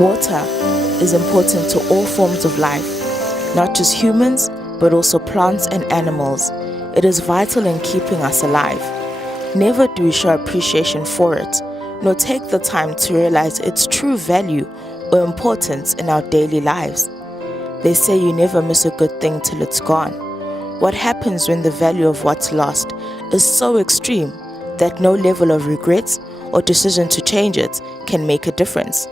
Water is important to all forms of life, not just humans, but also plants and animals. It is vital in keeping us alive. Never do we show appreciation for it, nor take the time to realize its true value or importance in our daily lives. They say you never miss a good thing till it's gone. What happens when the value of what's lost is so extreme that no level of regret or decision to change it can make a difference?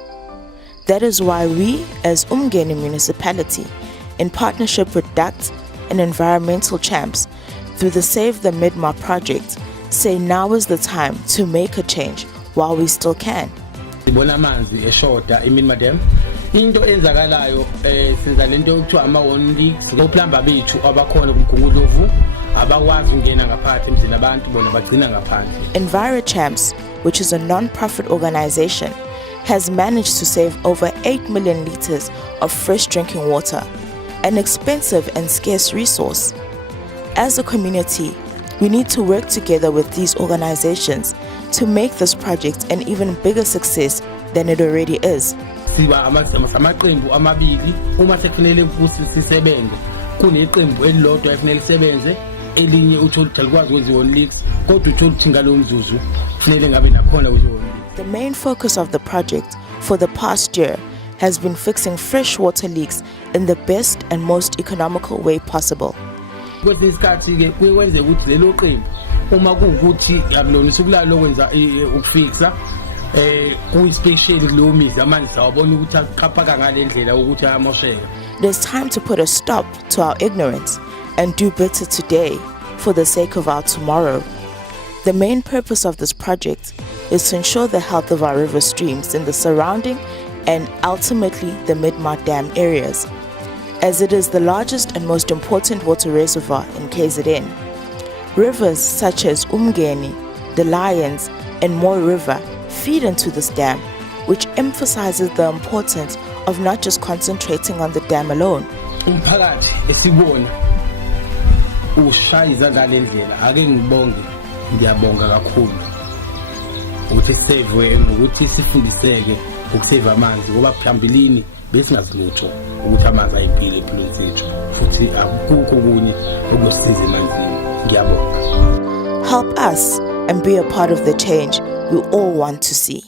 That is why we, as Umngeni municipality, in partnership with DUCT and environmental champs, through the Save the Midmar project, say now is the time to make a change while we still can. Sibona amanzi eshoda eMidmar Dam. Into enzakalayo senza lento okuthiwa ama-one leaks oplamba bethu abakhona kumgungundlovu abakwazi ukungena ngaphakathi emzini abantu bona bagcina ngaphandle. EnviroChamps, which is a non-profit organization, has managed to save over 8 million liters of fresh drinking water, an expensive and scarce resource. As a community, we need to work together with these organizations to make this project an even bigger success than it already is. Siba amaqembu amabili uma sekufanele ukuthi sisebenze kuneqembu elilodwa efanele lisebenze elinye uthola ukuthi alikwazi ukwenza one leaks kodwa uthola ukuthi ngalo mzuzu kufanele ngabe nakhona ukuthi. The main focus of the project for the past year has been fixing fresh water leaks in the best and most economical way possible. Kwesinye isikhathi ke kwenze ukuthi lelo qembu uma kuwukuthi akulona usukulala lokwenza ukufixa kuyispecial kulo mizi amanzi sawabona ukuthi aqhaphaka ngale ndlela ukuthi ayamosheka. It is time to put a stop to our ignorance and do better today for the sake of our tomorrow. The main purpose of this project is to ensure the health of our river streams in the surrounding and ultimately the Midmar Dam areas, as it is the largest and most important water reservoir in KZN. Rivers such as Umngeni, the Lions, and Moore River feed into this dam, which emphasizes the importance of not just concentrating on the dam alone. Umphakathi esibona ushaya izandla lendlela ake ngiyabonga kakhulu ukuthi sisave ukuthi sifundiseke ukusave amanzi ngoba phambilini besingazilutho ukuthi amanzi ayiphile empilweni zethu futhi akukho kunye okusiza emanzini. Ngiyabonga. Help us and be a part of the change we all want to see.